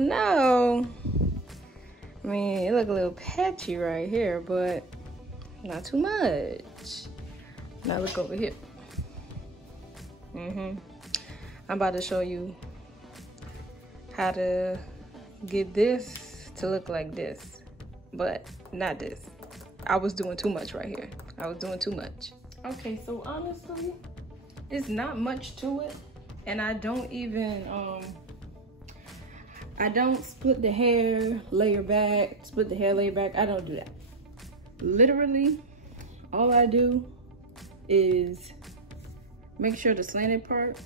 don't know. I mean, it look a little patchy right here, but not too much. Now look over here. I'm about to show you how to get this to look like this, but not this. I was doing too much right here. I was doing too much. Okay, so honestly, it's not much to it, and I don't even I don't split the hair, layer back, split the hair, layer back. I don't do that. Literally, all I do is make sure the slanted part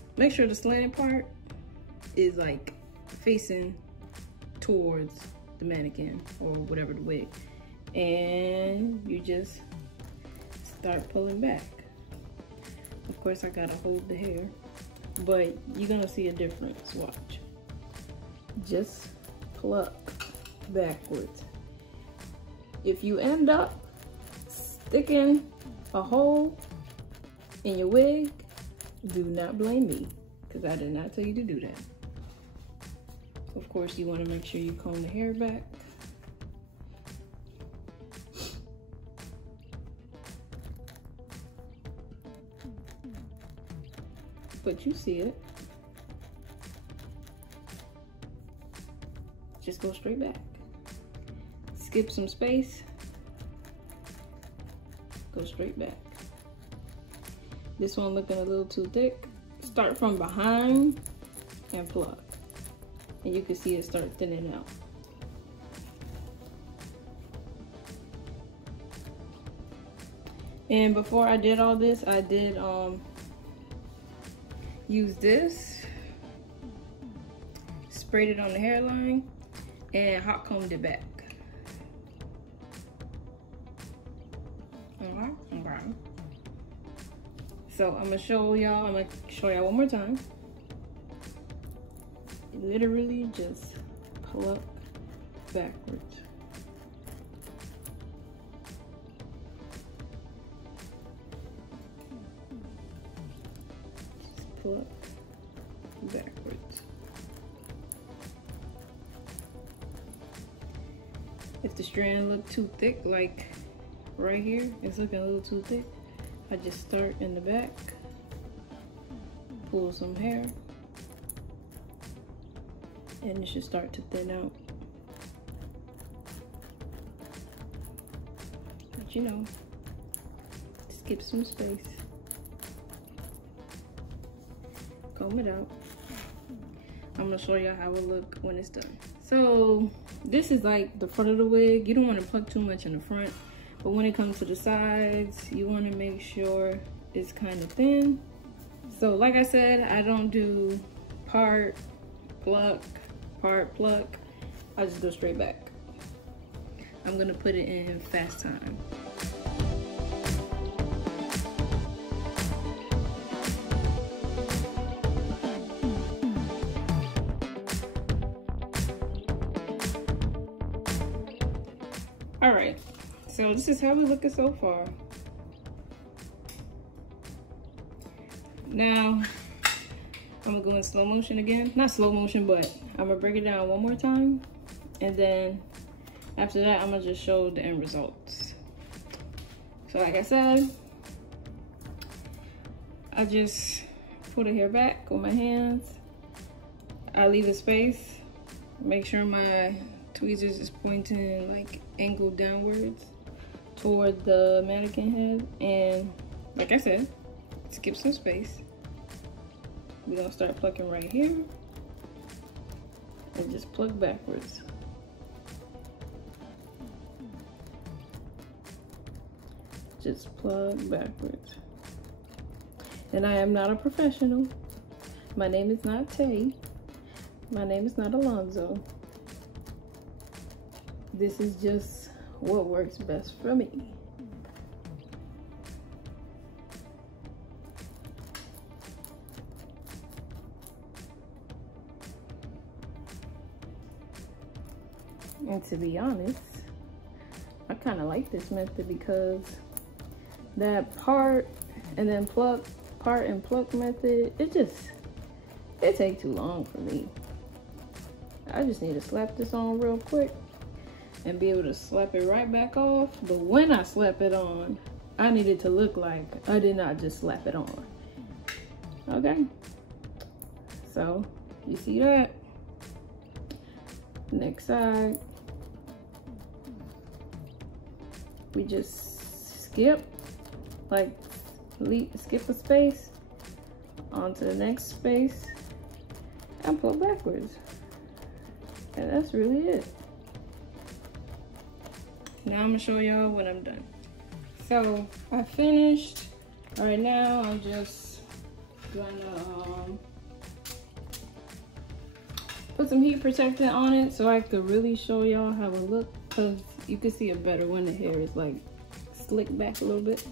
is like facing towards the mannequin or whatever the wig. And you just start pulling back. Of course, I gotta hold the hair, but you're gonna see a difference, watch. Just pluck backwards. If you end up sticking a hole in your wig, do not blame me, because I did not tell you to do that. Of course, you want to make sure you comb the hair back. But you see it. Just go straight back. Skip some space. Go straight back. This one looking a little too thick. Start from behind and pluck. And you can see it start thinning out. And before I did all this, I did use this, sprayed it on the hairline, and hot combed it back. Okay. So I'm gonna show y'all one more time. Literally just pluck backwards. Just pluck backwards. If the strand look too thick, like right here, it's looking a little too thick, I just start in the back, pull some hair, and it should start to thin out. But you know, skip some space, comb it out. I'm gonna show you how it look when it's done. So this is like the front of the wig. You don't want to pluck too much in the front, but when it comes to the sides, you want to make sure it's kind of thin. So like I said, I don't do part pluck, part pluck. I just go straight back. I'm gonna put it in fast time. All right, so this is how we're looking so far. Now, I'm gonna go in slow motion again. Not slow motion, but I'm gonna break it down one more time. And then after that, I'm gonna just show the end results. So like I said, I just pull the hair back with my hands. I leave a space, make sure my tweezers is pointing like angled downwards toward the mannequin head, and like I said, skip some space. We're gonna start plucking right here and just pluck backwards. Just plug backwards. And I am not a professional. My name is not Tay. My name is not Alonzo. This is just what works best for me. And to be honest, I kind of like this method because that part and then pluck, part and pluck method, it takes too long for me. I just need to slap this on real quick and be able to slap it right back off. But when I slap it on, I need it to look like I did not just slap it on. Okay, so you see that? Next side, we just skip, like skip a space onto the next space and pull backwards. And that's really it. Now I'm gonna show y'all when I'm done. So I finished. Right now I'm just gonna put some heat protectant on it so I could really show y'all how it looks, because you can see it better when the hair is like slicked back a little bit.